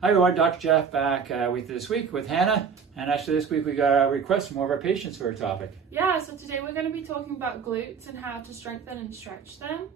Hi everyone, Dr. Jeff back with this week with Hannah, and actually this week we got a request from one of our patients for a topic. Yeah, so today we're going to be talking about glutes and how to strengthen and stretch them.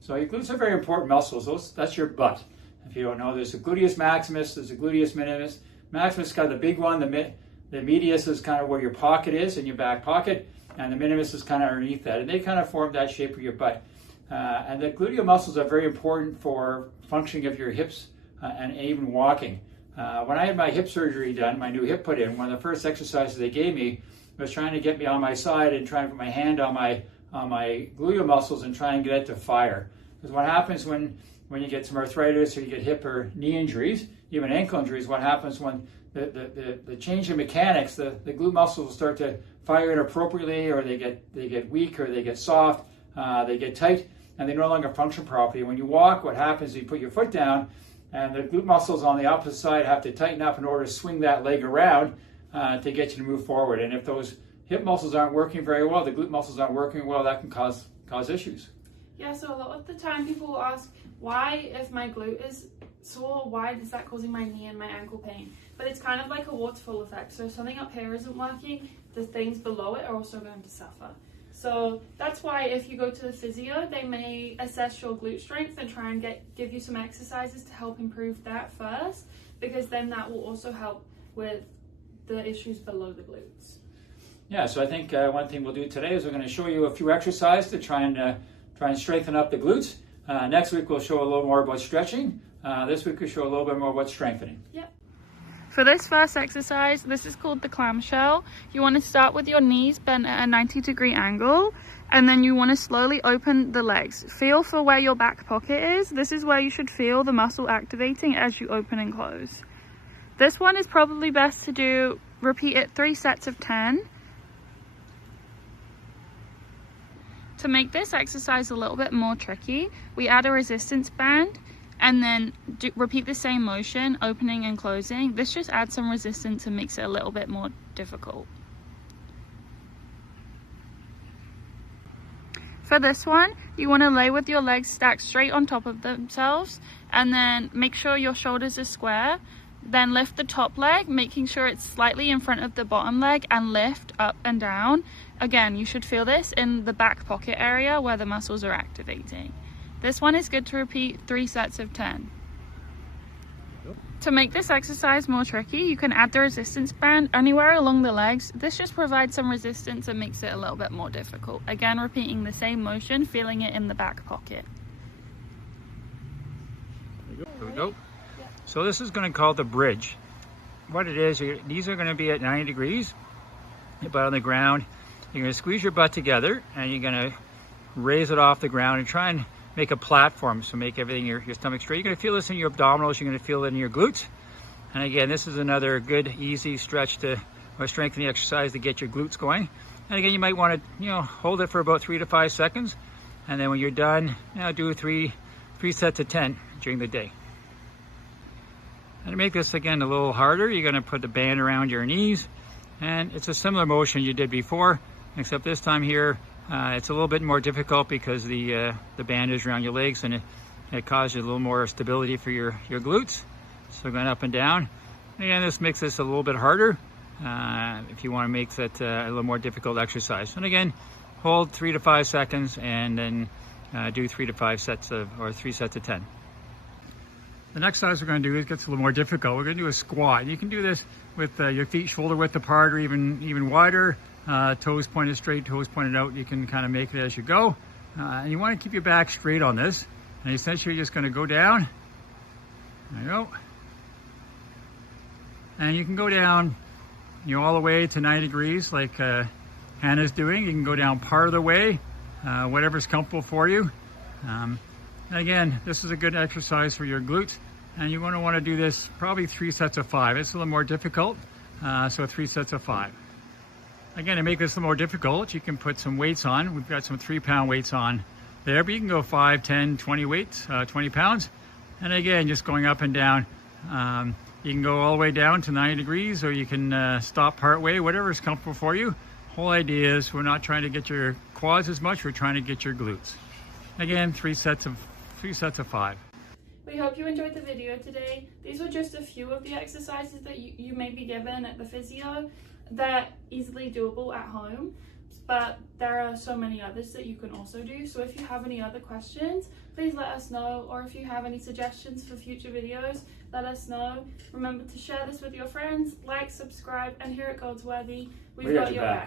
So your glutes are very important muscles. That's your butt. If you don't know, there's a gluteus maximus, there's a gluteus minimus. Maximus is kind of the big one, the medius is kind of where your pocket is, in your back pocket, and the minimus is kind of underneath that, and they kind of form that shape of your butt. And the gluteal muscles are very important for functioning of your hips and even walking. When I had my hip surgery done, my new hip put in, one of the first exercises they gave me was trying to get me on my side and trying to put my hand on my gluteal muscles and try and get it to fire. Because what happens when you get some arthritis or you get hip or knee injuries, even ankle injuries, what happens when the change in mechanics, the glute muscles will start to fire inappropriately, or they get weak, or they get soft, they get tight, and they no longer function properly. When you walk, what happens is you put your foot down, and the glute muscles on the opposite side have to tighten up in order to swing that leg around to get you to move forward. And if those hip muscles aren't working very well, the glute muscles aren't working well, that can cause issues. Yeah, so a lot of the time people will ask, why, if my glute is sore, why is that causing my knee and my ankle pain? But it's kind of like a waterfall effect. So if something up here isn't working, the things below it are also going to suffer. So that's why if you go to the physio, they may assess your glute strength and try and give you some exercises to help improve that first, because then that will also help with the issues below the glutes. Yeah, so I think one thing we'll do today is we're going to show you a few exercises to try and strengthen up the glutes. Next week we'll show a little more about stretching. This week we'll show a little bit more about strengthening. Yep. For this first exercise, this is called the clamshell. You want to start with your knees bent at a 90-degree angle, and then you want to slowly open the legs. Feel for where your back pocket is. This is where you should feel the muscle activating as you open and close. This one is probably best to repeat it 3 sets of 10. To make this exercise a little bit more tricky, we add a resistance band and then repeat the same motion, opening and closing. This just adds some resistance and makes it a little bit more difficult. For this one, you want to lay with your legs stacked straight on top of themselves, and then make sure your shoulders are square. Then lift the top leg, making sure it's slightly in front of the bottom leg, and lift up and down. Again, you should feel this in the back pocket area where the muscles are activating. This one is good to repeat 3 sets of 10. To make this exercise more tricky, you can add the resistance band anywhere along the legs. This just provides some resistance and makes it a little bit more difficult. Again, repeating the same motion, feeling it in the back pocket. There we go. So this is going to call the bridge. What it is, your knees are going to be at 90 degrees, your butt on the ground. You're going to squeeze your butt together, and you're going to raise it off the ground and try and make a platform, so make everything, your stomach straight. You're going to feel this in your abdominals, you're going to feel it in your glutes. And again, this is another good, easy stretch or strengthening exercise to get your glutes going. And again, you might want to, hold it for about 3 to 5 seconds. And then when you're done, do three sets of 10 during the day. And to make this, again, a little harder, you're going to put the band around your knees. And it's a similar motion you did before, except this time here, it's a little bit more difficult because the band is around your legs, and it causes you a little more stability for your glutes. So going up and down. Again, this makes this a little bit harder if you want to make that a little more difficult exercise. And again, hold 3 to 5 seconds, and then do 3 to 5 sets or 3 sets of 10. The next exercise we're going to do, it gets a little more difficult. We're going to do a squat. You can do this with your feet shoulder width apart, or even wider. Toes pointed straight, toes pointed out. You can kind of make it as you go. And you want to keep your back straight on this. And essentially you're just going to go down. There you go. And you can go down, all the way to 90 degrees like Hannah's doing. You can go down part of the way, whatever's comfortable for you. And again, this is a good exercise for your glutes. And you're going to want to do this probably 3 sets of 5. It's a little more difficult, so 3 sets of 5. Again, to make this a little more difficult, you can put some weights on. We've got some 3-pound weights on there, but you can go 5, 10, 20 weights, 20 pounds. And again, just going up and down. You can go all the way down to 90 degrees, or you can stop part way, whatever is comfortable for you. Whole idea is we're not trying to get your quads as much, we're trying to get your glutes. Again, 3 sets of 5. We hope you enjoyed the video today. These were just a few of the exercises that you may be given at the physio that are easily doable at home, but there are so many others that you can also do. So if you have any other questions, please let us know, or if you have any suggestions for future videos, let us know. Remember to share this with your friends, like, subscribe, and here at Goldsworthy, we've got your back.